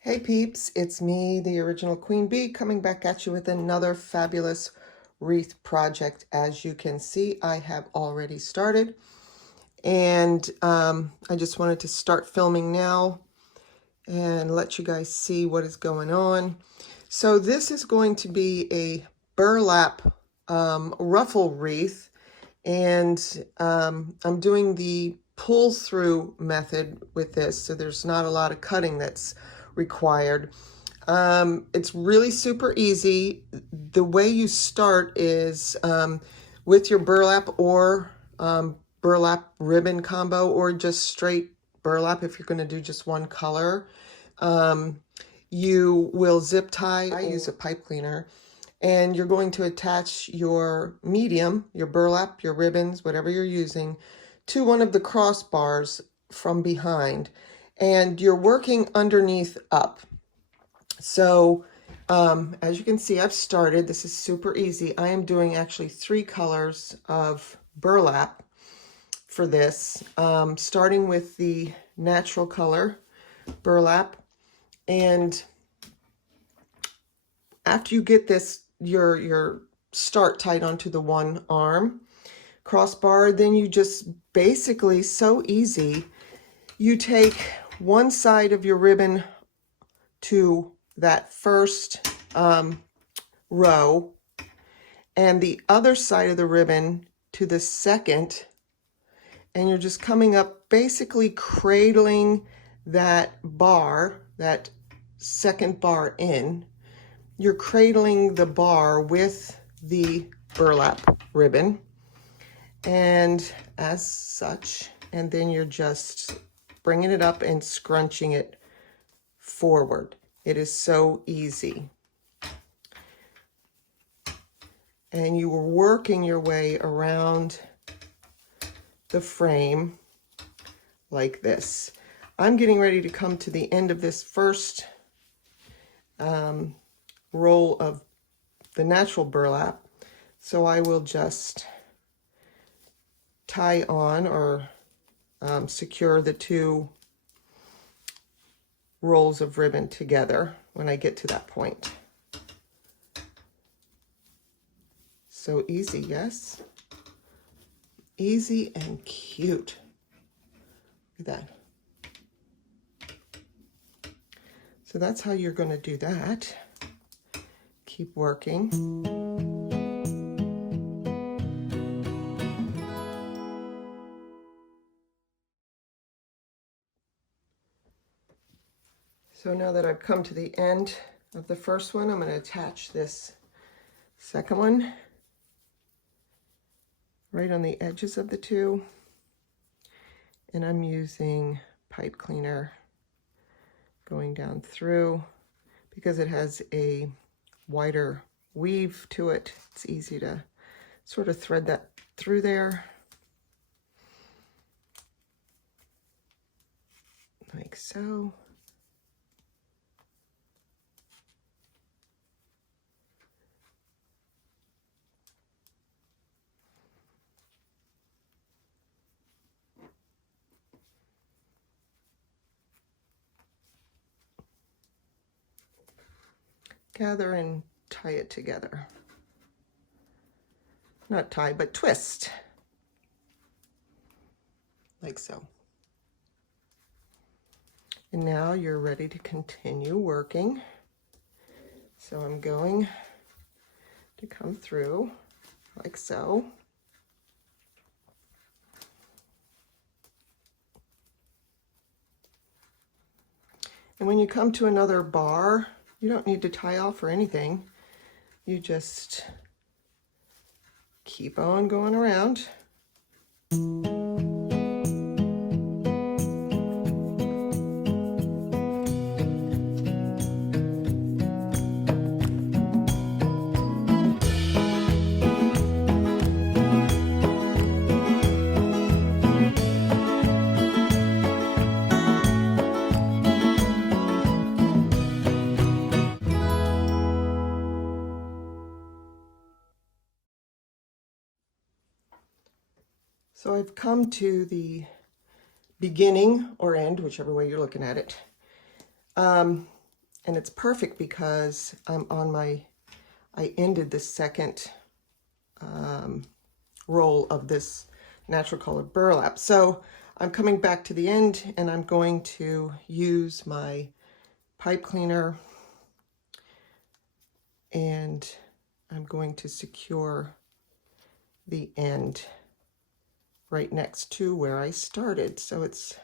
Hey peeps, it's me, the original QueenBee, coming back at you with another fabulous wreath project. As you can see, I have already started, and I just wanted to start filming now and let you guys see what is going on. So this is going to be a burlap ruffle wreath, and I'm doing the pull-through method with this, so there's not a lot of cutting that's required. It's really super easy. The way you start is with your burlap or burlap ribbon combo, or just straight burlap if you're going to do just one color. You will zip tie. I use a pipe cleaner, and you're going to attach your medium, your burlap, your ribbons, whatever you're using, to one of the crossbars from behind, and you're working underneath up. So as you can see, I've started. This is super easy. I am doing actually 3 colors of burlap for this, starting with the natural color burlap. And after you get this, your start tied onto the one arm crossbar, then you just basically, so easy, you take one side of your ribbon to that first row, and the other side of the ribbon to the second, and you're just coming up, basically cradling that bar, that second bar in. You're cradling the bar with the burlap ribbon, and as such, and then you're just bringing it up and scrunching it forward. It is so easy. And you are working your way around the frame like this. I'm getting ready to come to the end of this first roll of the natural burlap, so I will just tie on or secure the 2 rolls of ribbon together when I get to that point. So easy, yes? Easy and cute. Look at that. So that's how you're going to do that. Keep working. So now that I've come to the end of the first one, I'm going to attach this second one right on the edges of the 2. And I'm using pipe cleaner going down through because it has a wider weave to it. It's easy to sort of thread that through there. Like so. Gather and tie it together. Not tie, but twist. Like so. And now you're ready to continue working. So I'm going to come through like so. And when you come to another bar, you don't need to tie off or anything. You just keep on going around. So I've come to the beginning or end, whichever way you're looking at it. And it's perfect because I'm on I ended the second roll of this natural color burlap. So I'm coming back to the end and I'm going to use my pipe cleaner and I'm going to secure the end right next to where I started. So it's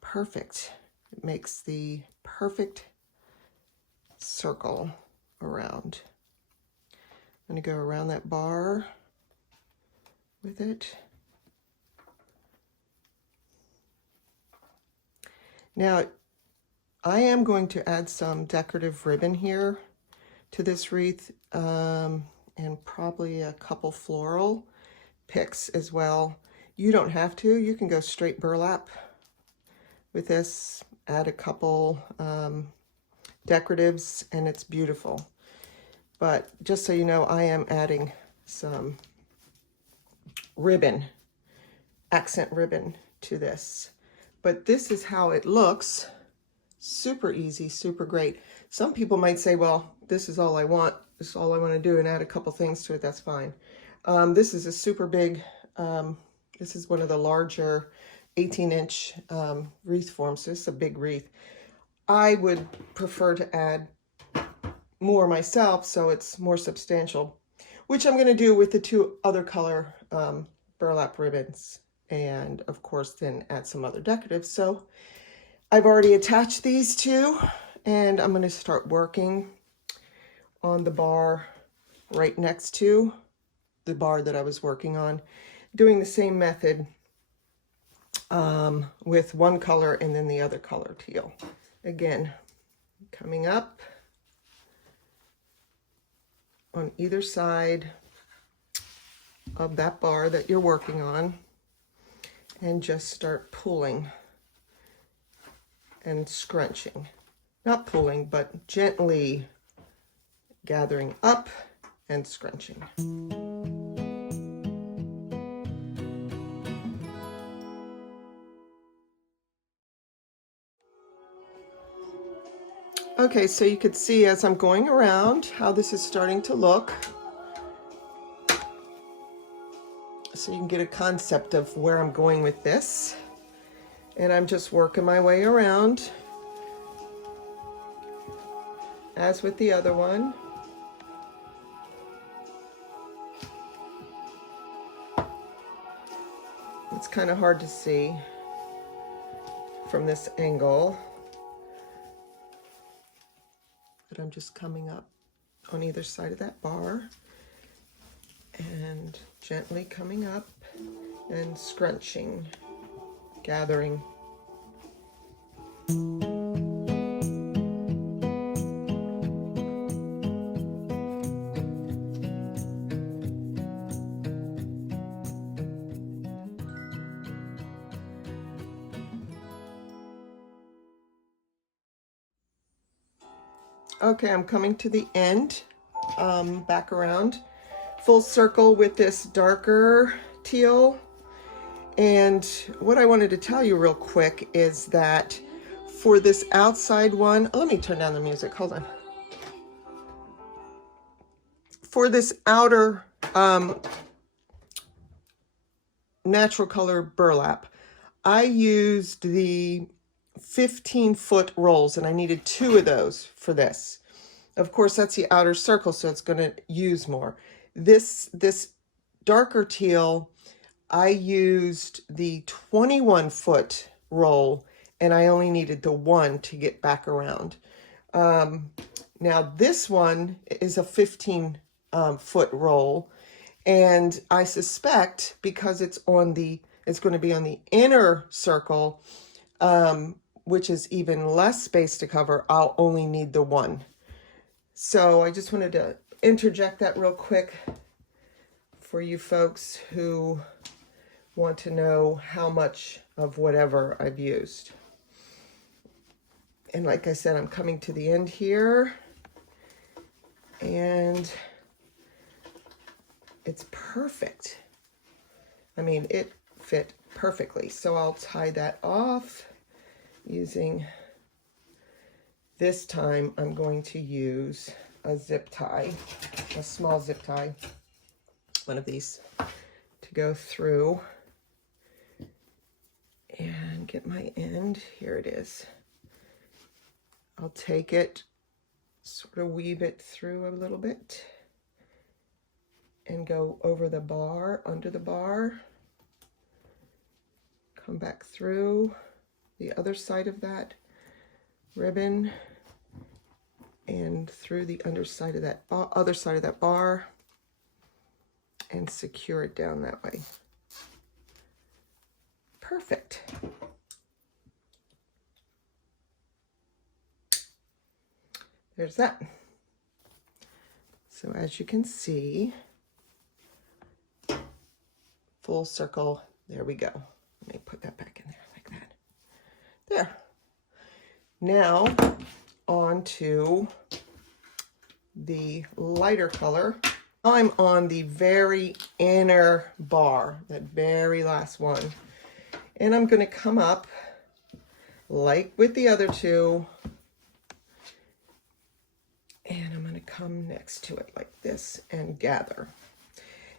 perfect. It makes the perfect circle around. I'm going to go around that bar with it. Now, I am going to add some decorative ribbon here to this wreath, and probably a couple floral picks as well. You don't have to. You can go straight burlap with this, add a couple decoratives, and it's beautiful. But just so you know, I am adding some ribbon, accent ribbon to this. But this is how it looks. Super easy, super great. Some people might say, well, this is all I want. This is all I want to do, and add a couple things to it. That's fine. This is a super big, this is one of the larger 18-inch wreath forms. So this is a big wreath. I would prefer to add more myself, so it's more substantial, which I'm going to do with the two other color burlap ribbons, and of course then add some other decoratives. So I've already attached these two, and I'm going to start working on the bar right next to the bar that I was working on, doing the same method with one color and then the other color teal. Again, coming up on either side of that bar that you're working on, and just start pulling and scrunching. Not pulling, but gently gathering up and scrunching. Okay, so you could see as I'm going around how this is starting to look. So you can get a concept of where I'm going with this. And I'm just working my way around as with the other one. It's kind of hard to see from this angle, but I'm just coming up on either side of that bar and gently coming up and scrunching, gathering. Okay, I'm coming to the end, back around, full circle with this darker teal. And what I wanted to tell you real quick is that for this outside one, let me turn down the music, hold on. For this outer natural color burlap, I used the 15-foot rolls, and I needed 2 of those for this. Of course, that's the outer circle, so it's going to use more. This darker teal, I used the 21-foot roll, and I only needed the 1 to get back around. Now this one is a 15-foot roll, and I suspect because it's going to be on the inner circle, which is even less space to cover, I'll only need the 1. So I just wanted to interject that real quick for you folks who want to know how much of whatever I've used. And like I said, I'm coming to the end here, and it's perfect. I mean, it fit perfectly. So I'll tie that off using, this time I'm going to use a zip tie, a small zip tie, one of these, to go through and get my end. Here it is. I'll take it, sort of weave it through a little bit and go over the bar, under the bar, come back through the other side of that ribbon and through the underside of that other side of that bar and secure it down that way. Perfect. There's that. So as you can see, full circle, there we go. Let me put that back in there like that. There. Now on to the lighter color. I'm on the very inner bar, that very last one. And I'm going to come up like with the other two. And I'm going to come next to it like this and gather.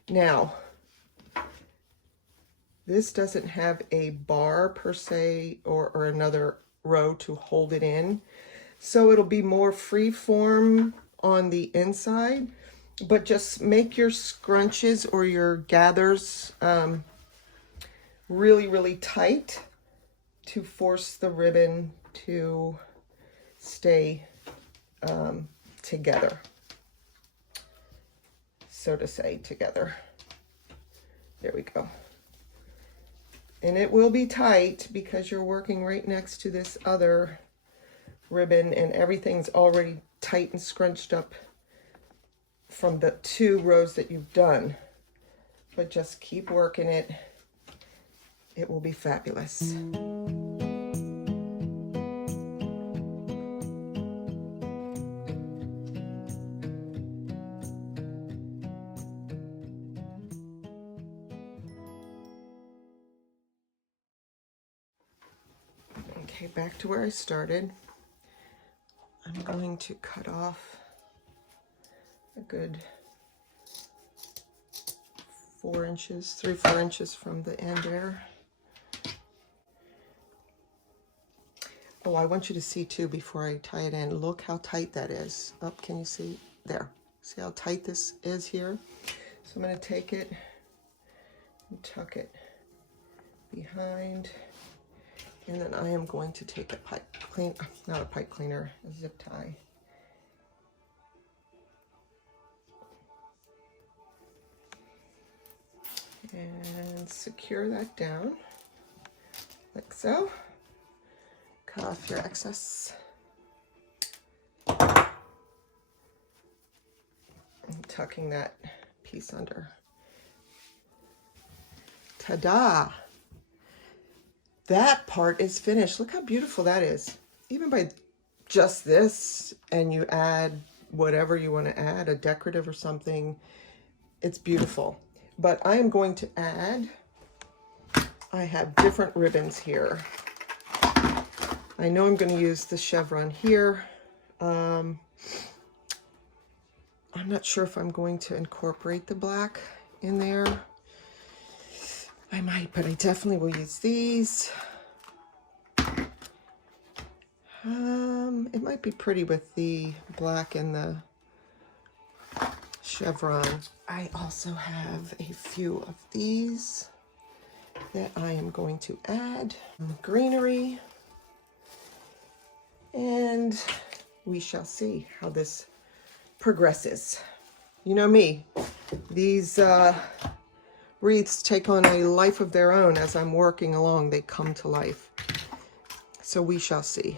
Now, this doesn't have a bar per se or another row to hold it in. So it'll be more free form on the inside, but just make your scrunches or your gathers really, really tight to force the ribbon to stay together, so to say, together. There we go. And it will be tight because you're working right next to this other ribbon and everything's already tight and scrunched up from the 2 rows that you've done. But just keep working it. It will be fabulous. Okay, back to where I started. I'm going to cut off a good 4 inches, 3-4 inches from the end there. Oh, I want you to see too before I tie it in. Look how tight that is. Oh, can you see? There. See how tight this is here? So I'm going to take it and tuck it behind. And then I am going to take a pipe clean, not a pipe cleaner, a zip tie. And secure that down, like so. Cut off your excess. And tucking that piece under. Ta-da! That part is finished. Look how beautiful that is. Even by just this, and you add whatever you want to add, a decorative or something, it's beautiful. But I am going to add, I have different ribbons here. I know I'm going to use the chevron here. I'm not sure if I'm going to incorporate the black in there. I might, but I definitely will use these. It might be pretty with the black and the chevron. I also have a few of these that I am going to add. Greenery. And we shall see how this progresses. You know me, these wreaths take on a life of their own as I'm working along. They come to life. So we shall see.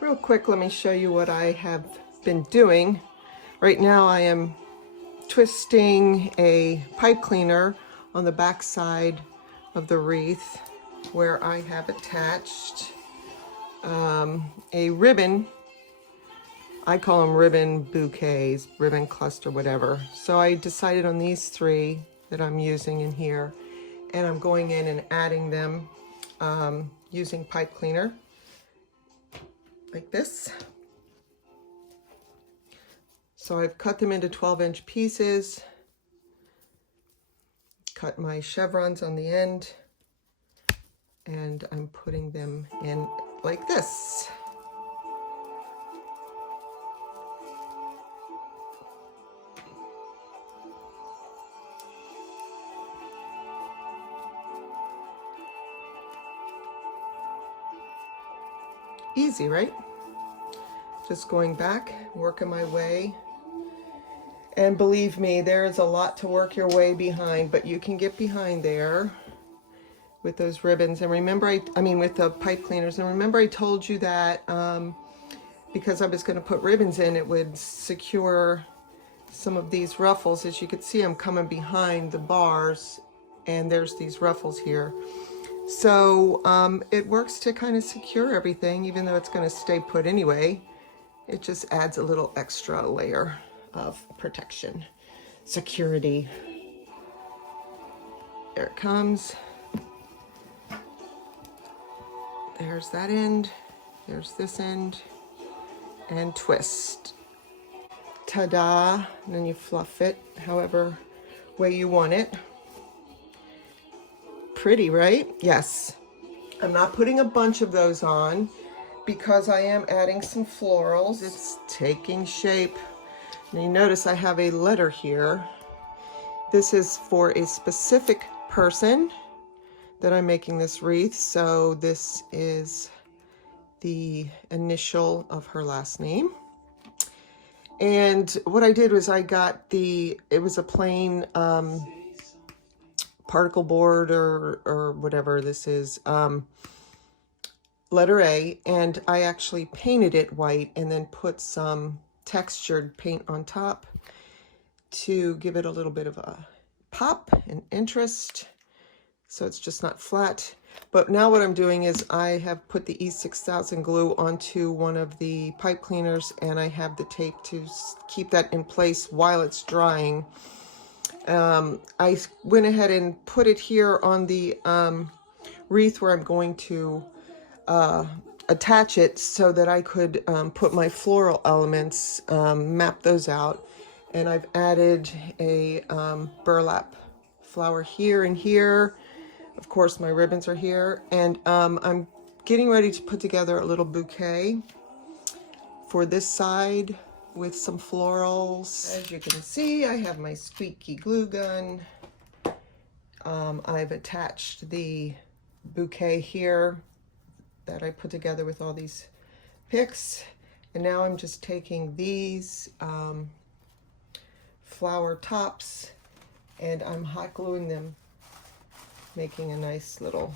Real quick, let me show you what I have been doing. Right now I am twisting a pipe cleaner on the back side of the wreath where I have attached a ribbon. I call them ribbon bouquets, ribbon cluster, whatever. So I decided on these 3 that I'm using in here. and I'm going in and adding them using pipe cleaner like this. So I've cut them into 12-inch pieces, cut my chevrons on the end, and I'm putting them in like this. Easy, right? Just going back, working my way. And believe me, there is a lot to work your way behind, but you can get behind there with those ribbons. And remember, I mean with the pipe cleaners. And remember I told you that because I was going to put ribbons in, it would secure some of these ruffles. As you can see, I'm coming behind the bars, and there's these ruffles here. So it works to kind of secure everything, even though it's going to stay put anyway. It just adds a little extra layer of protection, security. There it comes. There's that end. There's this end. And twist. Ta-da! And then you fluff it however way you want it. Pretty, right? Yes. I'm not putting a bunch of those on because I am adding some florals. It's taking shape. And you notice I have a letter here. This is for a specific person that I'm making this wreath. So this is the initial of her last name. And what I did was I got it was a plain particle board or whatever this is, letter A, and I actually painted it white and then put some textured paint on top to give it a little bit of a pop and interest, so it's just not flat. But now what I'm doing is I have put the E6000 glue onto one of the pipe cleaners, and I have the tape to keep that in place while it's drying. I went ahead and put it here on the wreath where I'm going to attach it so that I could put my floral elements, map those out. And I've added a burlap flower here and here. Of course, my ribbons are here. And I'm getting ready to put together a little bouquet for this side with some florals. As you can see, I have my squeaky glue gun. I've attached the bouquet here that I put together with all these picks. And now I'm just taking these flower tops and I'm hot gluing them, making a nice little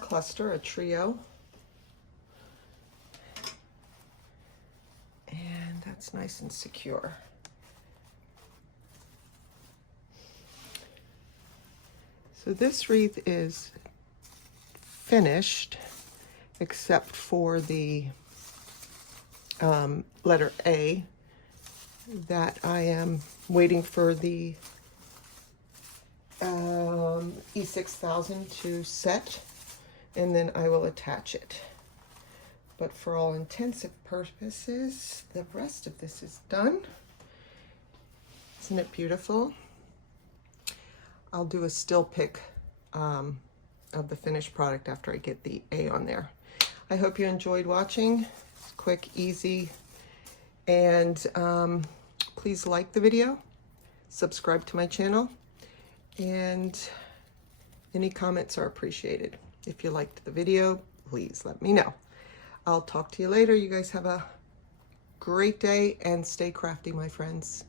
cluster, a trio. And that's nice and secure. So this wreath is finished except for the letter A that I am waiting for the E6000 to set, and then I will attach it. But for all intents and purposes, the rest of this is done. Isn't it beautiful? I'll do a still pic of the finished product after I get the A on there. I hope you enjoyed watching. It's quick, easy, and please like the video, subscribe to my channel, and any comments are appreciated. If you liked the video, please let me know. I'll talk to you later. You guys have a great day and stay crafty, my friends.